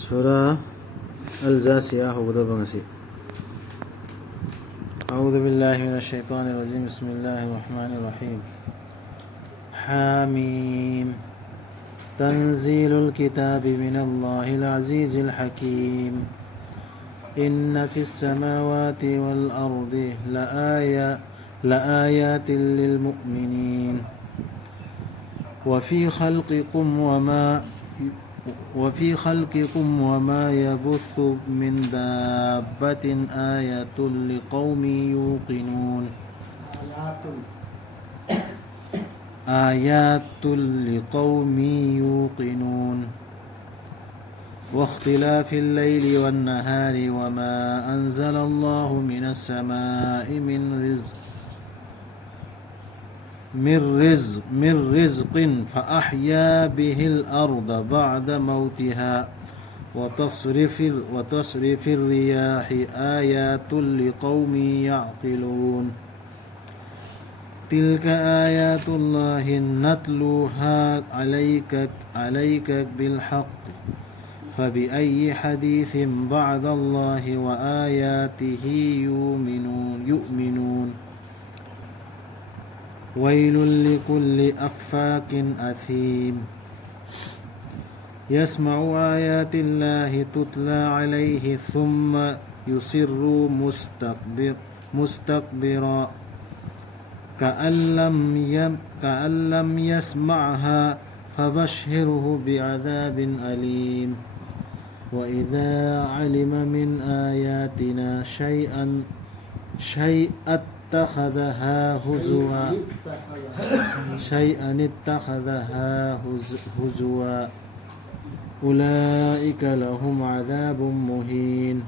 سورة الجاثية هو بنسي. أعوذ بالله من الشيطان الرجيم. بسم الله الرحمن الرحيم. حاميم. تنزيل الكتاب من الله العزيز الحكيم. إن في السماوات والأرض لآيات للمؤمنين وفي خلقكم وما يبث من دابة آيات لقوم يوقنون واختلاف الليل والنهار وما أنزل الله من السماء من رزق فأحيا به الأرض بعد موتها وتصرف الرياح آيات لقوم يعقلون تلك آيات الله نتلوها عليك بالحق فبأي حديث بعد الله وآياته يؤمنون ويل لكل أفاك أثيم يسمع آيات الله تتلى عليه ثم يصر مستكبرا كأن لم يسمعها فبشره بعذاب أليم وإذا علم من آياتنا شيئا اتخذها هزوا أولئك لهم عذاب مهين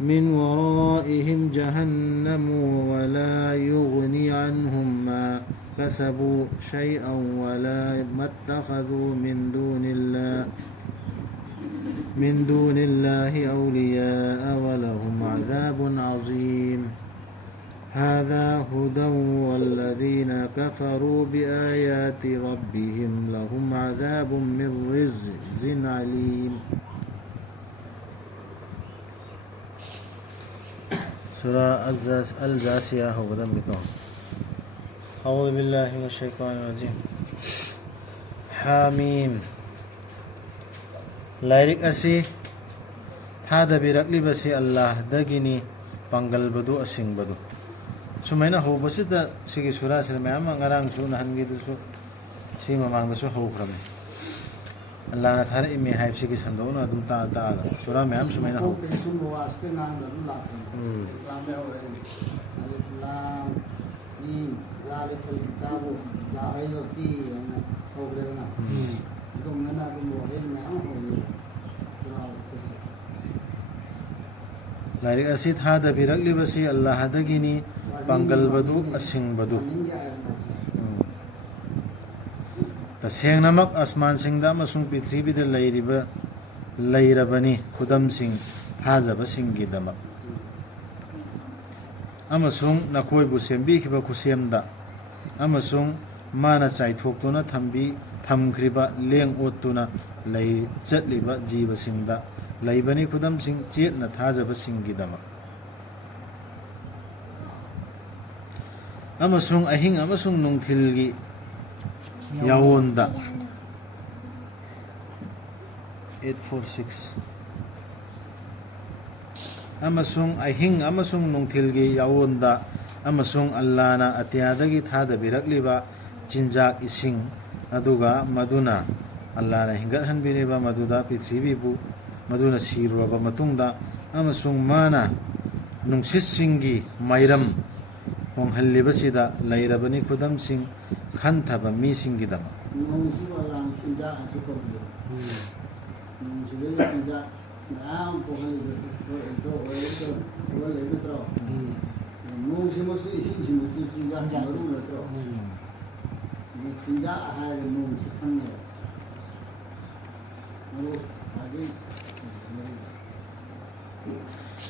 من ورائهم جهنم ولا يغني عنهم ما كسبوا شيئا ولا ما اتخذوا من دون الله أولياء ولهم عذاب عظيم هذا هدى والذين كفروا بآيات ربهم لهم عذاب من رجز عليم. سورة الجاثية هو بكم. أعوذ بالله من الشيطان الرجيم. حاميم. لايرك أسي هذا برقلي بسي الله دقني بانقل بدو أسين بدو سمعنا هو بس ده سيجي سورة سلمة أما عران شو نحن جد شو شيء ما معناه شو هو كرمه الله نثار إمي هاي سيجي سندونا دم تا سورة ما هم سمعنا هو لايك أسيد هذا برقلي بسي الله دقني بانقل بدو أسين بدو تسهيل نمك أسمان سنگدا مسون بيتري بيد ليربني خدم سين هذا بسين جدما أمسون نكوي بسيمبي كبا كسيمدا أمسون ما نسايتوكتونا تمخربا لين أوتونا لي جتلبا جيب سنگدا ليبني خدم سين جيت نتهذا بسين جدما أمسون أهين أمسون نونتيلغي ياوندا 846 أمسون أهين أمسون نونتيلغي ياوندا أمسون ألانا أتيادغي تهذا برقلبا جنجاك إسين أدوغا مدونا ألانا هنگت هنبينيبا مدودا بيتريبيبو مدونا سيروبا متوندا أمسون مانا نونسيت سينغي مايرم ꯍꯣꯡꯍꯜꯂꯤꯕꯁꯤꯗ ꯂꯩꯔꯕꯅꯤ ꯈꯨꯗꯝꯁꯤꯡ ꯈꯟꯊꯕ ꯃꯤꯁꯤꯡꯒꯤꯗꯃꯛ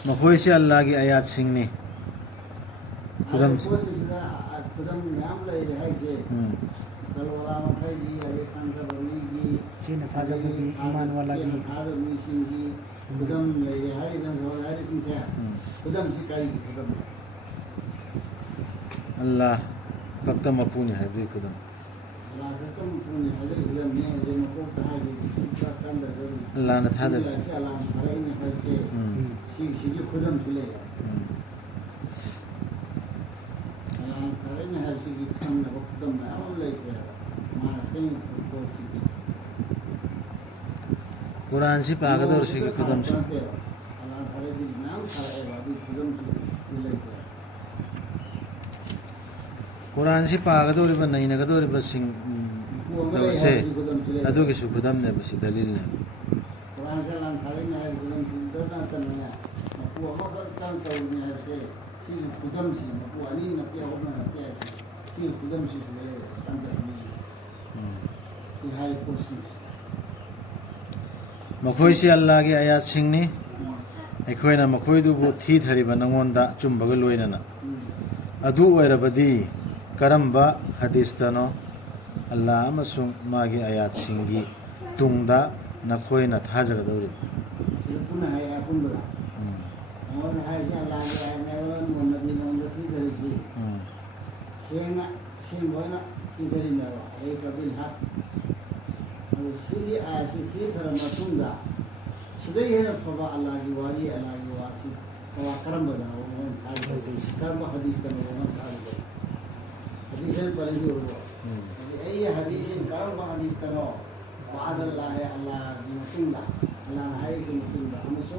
ꯃꯈꯣꯏꯁꯤ ꯑꯜꯂꯥꯍꯒꯤ ꯑꯌꯥꯠꯁꯤꯡꯅꯤ खुदम नाम ले रहे से कलवरा में खाई जी अरे खान का बनी जी चीन था जब भी ईमान वाला भी खाद मी सिंह जी खुदम ले रहे हैं इधर हो हरी सिंह से खुदम सिकाई की खुदम अल्लाह कब मपून है भी खुदम अल्लाह कम पुण्य है खुदम ने जो मको कहा जी का काम दे अल्लाह ने था दे अल्लाह हरे ने हर से सी जो खुदम चले Karena harus kita waktu malam lagi, masih kursi. Quran से पागद और से खुदम से Allah harus naam saya wadi khudam lagi. Quran से पागद और बन नहीं नगद और बस सिंह से अदो के खुदम ने बस दलील ने कुरान से Allah hari ni harus khudam sudah tak namanya. Aku apa kan tahu ni harus si khudam si aku ani nak dia apa nak dia si khudam si sudah tanda ni si hai kursi मखोई से अल्लाह के आयात सिंह ने अखोइना मखोइदुबु थी थरिबा नंगोंदा चुम्बग लोइनना अदु ओइरबदी करम्बा हदीसतनो अल्लाह अमसुंग मागे आयात सिंगी तुंगदा नखोइना थाजगदौरि सिपुना है अपुंबला और है अल्लाह के नेवन मोनबी नोंद थी धरिसी सेना सेंगोना थी धरिना ए कबिल हक sili ayat ini terima tunda sudah ini apa Allah diwali Allah diwasi kalau karam benar orang karam hadis dan orang tahu hadis yang paling jauh jadi ayat hadis yang karam hadis dan بعد الله Allah tunda Allah hari ini tunda amusu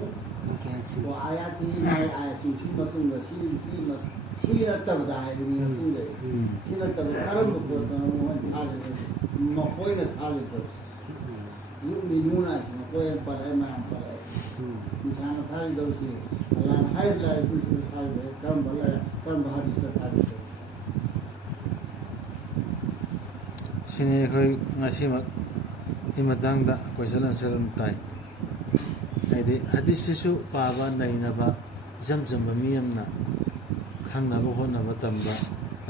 ayat ini ayat ini tunda sili tetap dah ini tunda sili tetap karam buat orang tahu makoi nak tahu يؤمنون اسمه قوي بالله ما هم بالله انسان ثاني دوسي الله هاي لا يسوي هاي كم بالله كم بحديث ثاني sini khoi ngasi mak himadang da question answer tai aidi hadis su pa ba nai na ba jam jam ba miyam na khang na ba hon na ba tam ba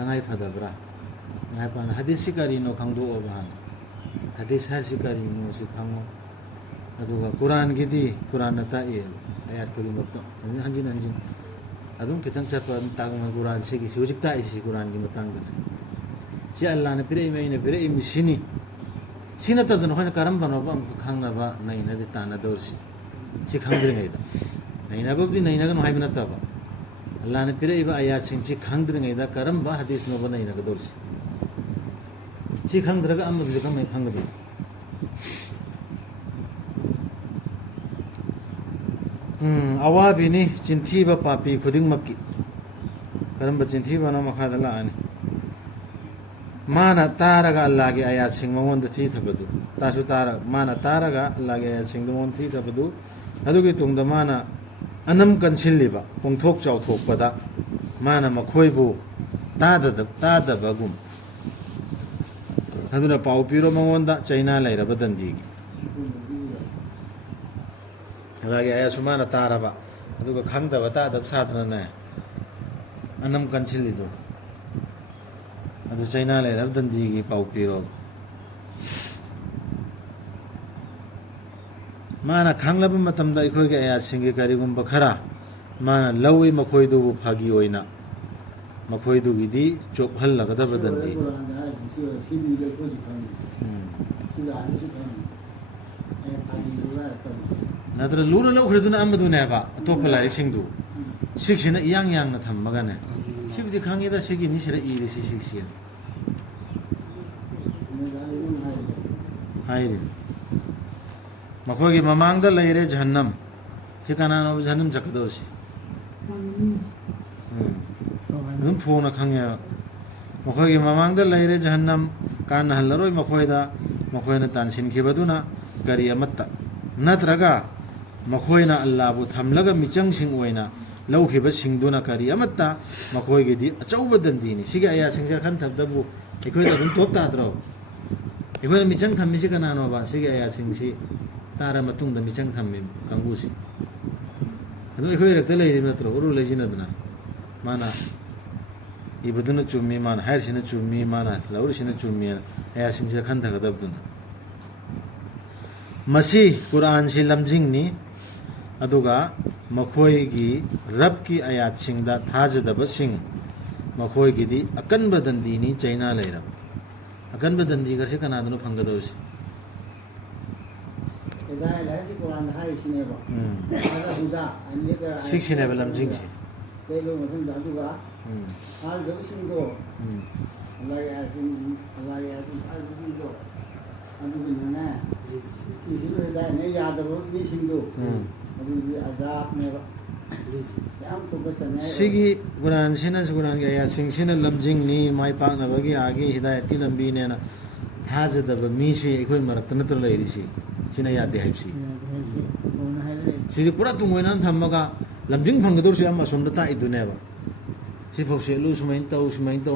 ngai phada bra ngai pa hadis sikari no khang do ba hadis har sikari no si khango aduga quran gidi quran na ta ye ayat ko mat to hanjin hanjin adum kitang chat pa tang quran se ki sujik ta isi quran gi matang da si allah ne pire me ne pire mi sini sina ta don hon karam bano ba khang na ba nai na ta na dor si khang dir ngai da nai na ba bi nai na ga no hai bina ta ba allah ne pire ba ayat sing si khang dir ngai da karam ba hadis no ba nai na ga dor si khang dra ga am du ka mai khang ga अवाबिनी चिंथीब पापी खुदिंगमक्की करंब चिंथीबनो मखादा लानी माना तारगा अल्लाह के आयात सिंह मंगोंद थी थबदु तासु तारा माना तारगा अल्लाह के आयात सिंह मंगोंद थी थबदु अदुगी तुंगदा माना अनम कंसिल्लिबा पुंथोक चाउथोकपदा माना मखोइबु तादबगुम अदुना पाउ पिरो मंगोंदा चाइना लैरबा दंदीगी అలాగే సుమాన తారబ అదుగ ఖంగదవ తాదబ సాధననే అన్నం కంచిలిదు ಅದು ಚೈನಾಲೇ ರಬ್ದಂದಿಗೆ ಪಾವು ಪೀರೋ ಮಾನ ಖಾಂಗ್ಲಬ ಮತಂದ ಅꯩꯈꯣꯏಗೆ ಅಯಾಸಿಂಗೆ ಕರಿಗುಂಬ ಖರ ಮಾನ ಲೌವಿ ಮಖೋಯ್ದುಬು ಫಾಗಿ ಓಯ್ನ ಮಖೋಯ್ದುಗಿದಿ ಚೋಪ್ಹಲ್ಲಗದಬದಂದಿ नत्र लूर लौखरदुना अमदुनेबा अतोप लाइसिंगदु सिक्सिना इयांग यांग ना थम्मगाने सिबदि खांगेदा सिगि निसिरा इरि सिक्सिया हाइरि मखोगी ममांगदा लैरे जहन्नम ठिकानानो जहन्नम जकदोरसि दुम फोना खांगे मखोगी ममांगदा लैरे जहन्नम कान हल्लरोय मखोयदा मखोयना तानसिनखिबदुना गरि अमत्ता नत्रगा मखोयना अल्लाहबु थमलगा मिचंगसिंग ओइना लौखिबा सिंगदुना करी अमत्ता मखोयगिदि अचौबा दंदीनि सिगे आया सिंगजा खन थबदबु एखोयदा दुम तोप ताद्रो एखोयना मिचंग थम्मिसि कनानो बा सिगे आया सिंगसि तारा मतुंगदा मिचंग थम्मि कंगुसि अदो एखोय रक्ता लैरि नत्रो उरु लैजिनदना माना ibaduna chummi mana hairsina chummi mana laurisina chummi ayasingse khanthagdabduna masi Quran si lamjingni aduga makhoigi rabki ayat singda thajadaba sing makhoigi di akanba dandini chaina leiram akanba dandi garsi kanadunu phangadawsi hidayah lai si Quran hai sineba ada huda aniga siksineba lamjingsi lelo mathun da aduga al do singdo Allah ya sin al singdo aduga na si silu hidayah ne yadabo mi singdo adu azab ne ba yam to basane sigi Quran sina Quran ga ya sing sina lamjing ni mai pak na bagi agi hidayat ki lambi ne na thajadaba mi si ekhoi marakta na tur leiri si sina ya de haipsi sidi pura tungoina thammaga lamjing phanggador si amma somda ta idune ba si phokse lu sumain tau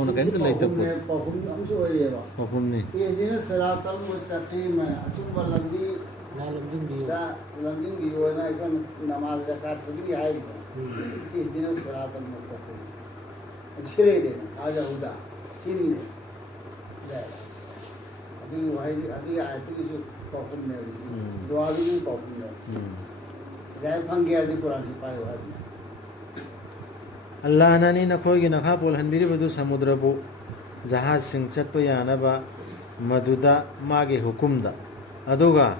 na kain ta leita ko pahum amsu oyeba phokun ni idina siratal mustaqim atum lambi na lamjing biyo da lamjing biyo na ikon namaz zakat bagi hai idina siratal mustaqim shire de aja huda sini ne adi wahai adi ayat ki su pahum ne doa bi pahum ne dai phangya di Quran si pai wa Allah nani na khoi gi na kha pol hanbiri badu samudra bu jahaz sing chatpa yana ba maduda magi hukumda aduga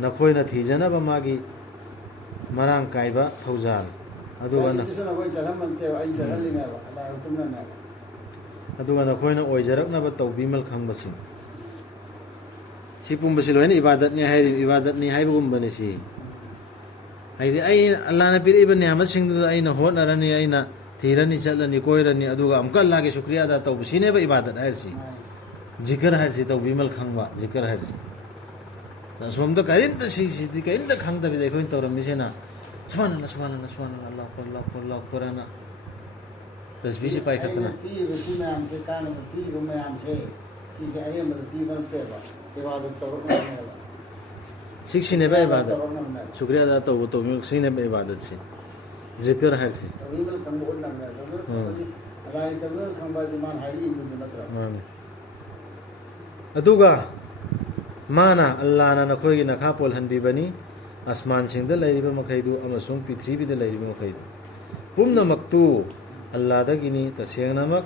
na khoi na thijana ba magi marang kaiba thaujal aduga na suna koi jaram mante ai jaral li me ba ala hukum na aduga na khoi na oijarak na ba tawbimal khambasi si pumbasi loina ibadat ni hai bugum bani si ai ai Allah na piri ibn ni'mat sing du ai na honarani ai na thirani chalani koirani aduga amka Allah ge shukriya da tawbisi ne ba ibadat hai si zikr hai si tawbimal khangwa zikr hai si na somda karin ta si di kain ta khang da bi dekho in tawram misena subhanallah Allah qur'ana tasbih si pai khatna pi rusi me am se kan pi ru me am se si ke ai mal pi ban se ba ibadat tawram ne ba शिक्षिने बे इबादत शुक्रिया अदा तो वो तो शिक्षिने बे इबादत से जिक्र है से tawibal kan bo na na ala tawibal kan ba di man hai in du na tra माने अदुगा माना अल्लाह ना नखोई ना खा पोल हन बनी आसमान सिंह द लैरिबा मखैदु अमसुंग पृथ्वी द लैरिबा मखैदु पुमना मक्तु अल्लाह द गिनी तसेंगनमक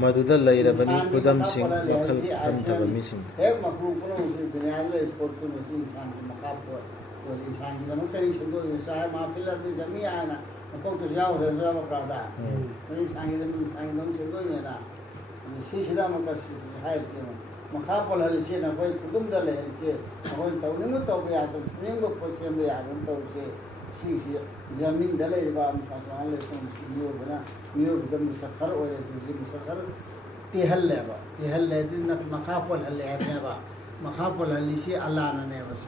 मधुदा लैरबनी खुदम सिंह वखल अंधब मिसिंग ek makhluk ko usi dunia le por ko usi insan ki makab ko और इंसान की जन्म तरी शुरू हुई चाहे माफिल अर्थ जमी आए ना को तो जाओ रे रे अपराधा तो इंसान की जन्म शुरू हुई ना इसी शिदा मका हाय से मखा पोल हल से ना कोई कुटुंब दल है से कोई तो नहीं तो भी आता स्प्रिंग को पोसे में आ गन तो से सी जमीन दले बा आसमान ले तो नियो बना नियो एकदम मुसखर और तो मुसखर तिहल ले दिन मखा पोल हल है अपने बा मखा पोल हल से अल्लाह ने बस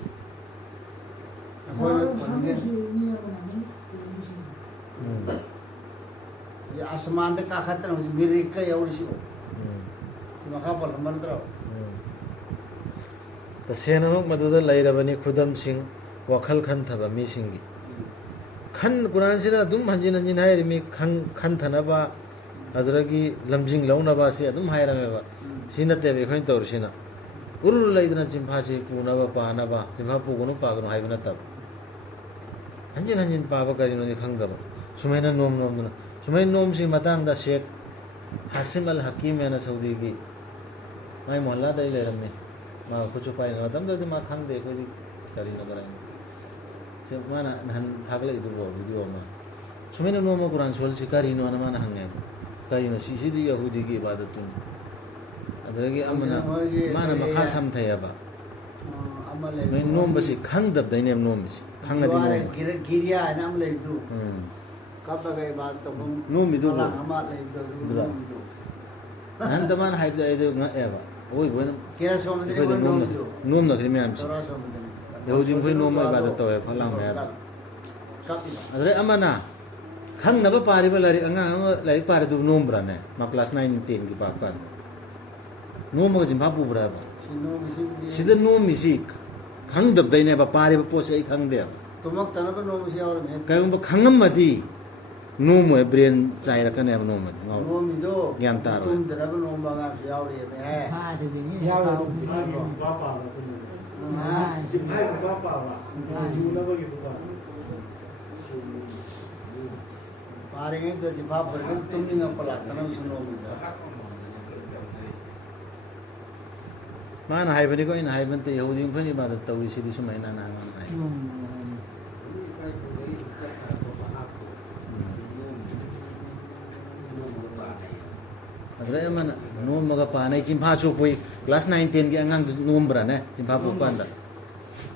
ये आसमान दे का खतरा हो मेरे का और सी मखा पोल हम मंत्र तसेंगनमक मधुदा लैरबनी खुदम सिंह वखल खंथब मिसिंग खन कुरान सिदा दुम हंजिन हंजिन हाय रिमी खन थनबा अदरगी लमजिंग लौनबा से दुम हायरमेबा सिनते बे खोइन तौरसिना उरु लैदना जिंफा से पुनबा पानबा जिंफा पुगनु पागनु हायबना तब हंजिन हंजिन पाबा करिनो नि खंगदबा सुमैना नोम नोमना सुमै नोम सि मतंग दा शेख हासिम अल हकीम याना सऊदी की माय मोहल्ला दै लेरमने मा कुछ पाइ न तम दि मा खंग दे कोई करिनो बराय से माना नहन थागले इदु वीडियो मा सुमैना नोम कुरान सोल सि करिनो न माना हंगे करिनो सिदि यहूदी की इबादत तुम अदरगी अमना माना मखा सम थयबा अमल मैं नोम बसि खंग दब दैने नोम बसि खंग दि नोम गिरिया है नाम ले दू कब गए बात तो हम नोम बिदु हम ले दू नन दमान हाइब दे न एबा ओइ बोन केरा सोमदे नोम नोम न खरि म्याम तोरा सोमदे यहूदी खै नोम इबादत तवे फलाम मे कब अदरे अमना खंग नबा पारिबा लारि अंगा लाइ पारे दु नोम ब्राने मा क्लास 9 10 की पाक पान नोम ग जिम बाबू ब्रा सिनो मिसी सिदा नोम मिसी खंग दब दैने बा पारिबा पोसे खंग दे तुमक तनब नो मिसी और मैं कयम ब खंगम मदी ꯅꯣꯡꯃ ꯕ꯭ꯔꯦꯟ ꯆꯥꯏꯔꯛꯀꯅꯦꯕ ꯅꯣꯡꯃꯗꯤ ꯉꯥꯎꯔ ꯅꯣꯡꯃꯤꯗꯣ ꯒ꯭ꯌꯥꯟ ꯇꯥꯔꯣꯏ. ꯇꯨꯝꯗꯅꯕ ꯅꯣꯡꯃ ꯉꯥꯛꯁꯨ ꯌꯥꯎꯔꯤꯑꯕ ꯌꯥꯎꯋꯦ ꯄꯥꯔꯤꯉꯩꯗ ꯆꯤꯐꯥ ꯐꯔꯤꯉꯩꯗ ꯇꯨꯝꯅꯤꯡꯉꯛꯄ ꯂꯥꯛꯇꯅꯕꯁꯨ ꯅꯣꯡꯃꯤꯗ ꯃꯥꯅ ꯍꯥꯏꯕꯅꯤꯀꯣ ꯑꯩꯅ ꯍꯥꯏꯕ ꯅꯠꯇꯦ ꯍꯧꯖꯤꯛ ꯑꯩꯈꯣꯏꯅ ꯏꯕꯥꯗ ꯇꯧꯔꯤꯁꯤꯗꯤ ꯁꯨꯃꯥꯏꯅ ꯅꯍꯥꯟ ꯍꯥꯏ. ꯑꯗꯨꯗꯩ ꯑꯃꯅ ꯅꯣꯝꯃꯒ ꯄꯥꯅꯩ ꯆꯤꯟꯐꯥ ꯆꯣꯛꯄꯩ ꯀ꯭ꯂꯥꯁ 9, 10ꯒꯤ ꯑꯉꯥꯡꯗꯨ ꯅꯣꯝꯕ꯭ꯔꯥꯅꯦ ꯆꯤꯟꯐꯥ ꯄꯣꯛꯄꯥꯟꯗ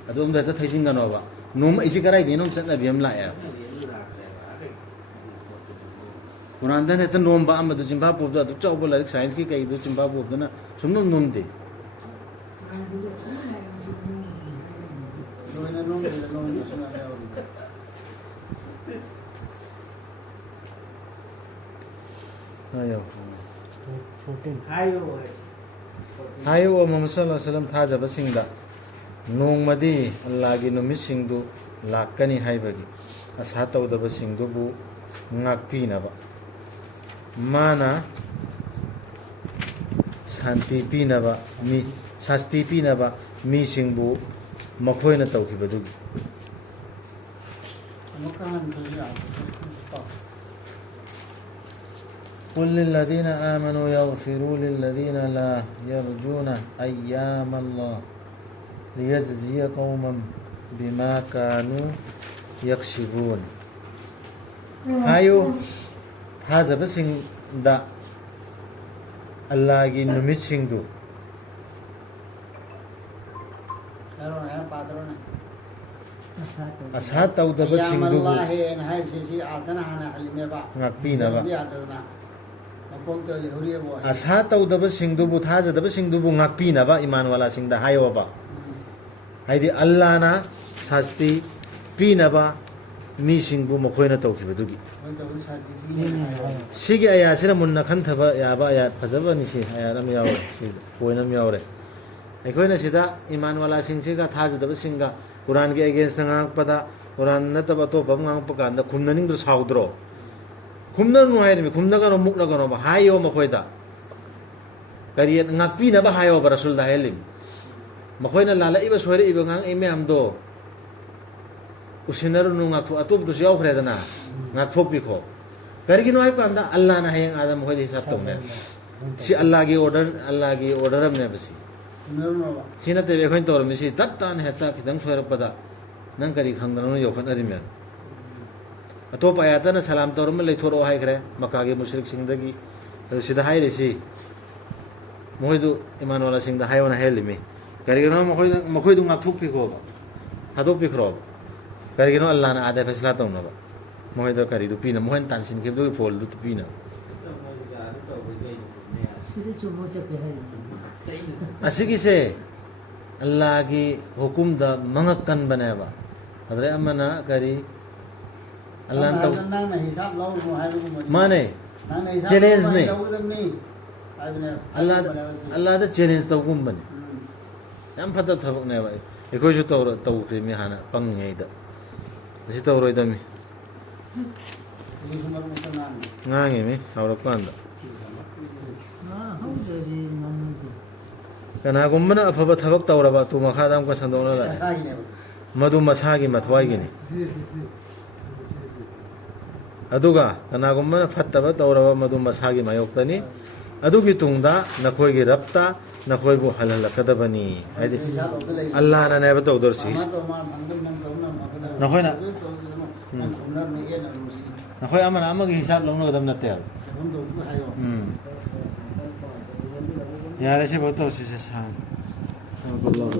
ꯑꯗꯣꯝꯗ ꯍꯦꯛꯇ ꯊꯩꯖꯤꯟꯒꯅꯣꯕ ꯅꯣꯝ ꯑꯩꯁꯤ ꯀꯗꯥꯏꯗꯩꯅꯣ ꯆꯠꯅꯕꯤ ꯑꯃ ꯂꯥꯛꯑꯦꯕ ꯀꯨꯔꯥꯟꯗꯅ ꯍꯦꯛꯇ ꯅꯣꯝꯕ ꯑꯃꯗꯨ ꯆꯤꯟꯐꯥ ꯄꯣꯞꯇꯣ ꯑꯗꯨ ꯆꯥꯎꯕ ꯂꯥꯏꯔꯤꯛ ꯁꯥꯏꯟꯁꯀꯤ ꯀꯩꯗꯨ ꯆꯤꯟꯐꯥ ꯄꯣꯞꯇꯨꯅ ꯁꯨꯝꯅꯣꯝ ꯅꯣꯝꯗꯦ. ꯂꯣꯏꯅ ꯅꯣꯡꯃꯤꯗ ꯅꯣꯡꯃꯤꯗꯁꯨ ꯌꯥꯎꯔꯤꯕ ꯍꯥꯏꯌꯨ ꯃꯨꯍꯝꯃꯗ ꯁꯜꯂꯜꯂꯥꯍꯨ ꯑꯂꯩꯍꯤ ꯋꯁꯜꯂꯝ ꯊꯥꯖꯕꯁꯤꯡꯗ ꯅꯣꯡꯃꯗꯤ ꯑꯜꯂꯥꯍꯒꯤ ꯅꯨꯃꯤꯠꯁꯤꯡꯗꯨ ꯂꯥꯛꯀꯅꯤ ꯍꯥꯏꯕꯒꯤ ꯑꯁꯥ ꯇꯧꯗꯕꯁꯤꯡꯗꯨꯕꯨ ꯉꯥꯛꯄꯤꯅꯕ ꯃꯥꯅ ꯁꯥꯁꯇꯤ ꯄꯤꯅꯕ ꯃꯤꯁꯤꯡꯕꯨ ꯃꯈꯣꯏꯅ ꯇꯧꯈꯤꯕꯗꯨꯒꯤ. ꯑꯃꯨꯛꯀ ꯍꯟꯈ꯭ꯔꯁꯨ ꯌꯥꯕ قل للذين آمنوا يغفروا للذين لا يرجون أيام الله ليجزي قوما بما كانوا يكسبون. هايو هذا بس دا الله کی نمت سنگدو أسهات أو دبس سنگدو ngakpinaba asha tawdaba singdubu thajadaba singdubu ngakpinaba iman wala singda hayoba haidi Allah na sasti pinaba mi singbu mokhoina tawkibadugi sigi aya sira munna khanthaba yaba aya phajaba ni si aya ram yawre si poinam yawre aikoina sida iman wala singsiga thajadaba singa Quran ki against ngakpada Quran nataba to bam ngakpakanda khumnaning du saudro khumna nu hayrimi khumna gano mukna gano ba hayo makhoida kariyan ngakpi na ba hayo ba rasul da helim makhoina lala iba soire iba ngang ime amdo usinar nu ngaktu atop du yaw khre dana ngakthop bi kho karigi no ay panda Allah na hayang adam khoi hisab tawne si Allah gi order am ne basi sina te be khoin tor mi si tat tan heta khidang soire pada nang kari khangdana no yokhan arimen atop ayatana salam tawram le thoro hay khre makka ge mushrik sing dagi sida hay resi moidu iman wala sing da hayona helimi karigeno moidu ngakthuk pi ko hadok pi khro karigeno Allah na ade faisla tawna ba moidu karidu pina mohen tansin ke du fol du pina asigi se Allah ki hukum da mangakkan banaba adre amana kari Allah tahu mana challenge ne Allah da challenge tahu kumban yang pada tahu ne ba eko ju tahu ke mi hana pang ngai da si tahu roi da mi ngangi mi awra panda kana gummana afaba thabak tawra tu makha dam ka sandona la madu masagi mathwai gini aduga kanagumana fattaba tawraba madu masagi mayoktani adugi tungda nakhoi gi rapta nakhoi bu halalakadabani haidi Allah na neba tawdor si nakhoi na nakhoi amana amagi hisab longno gadam natte yare se boto se sa Allah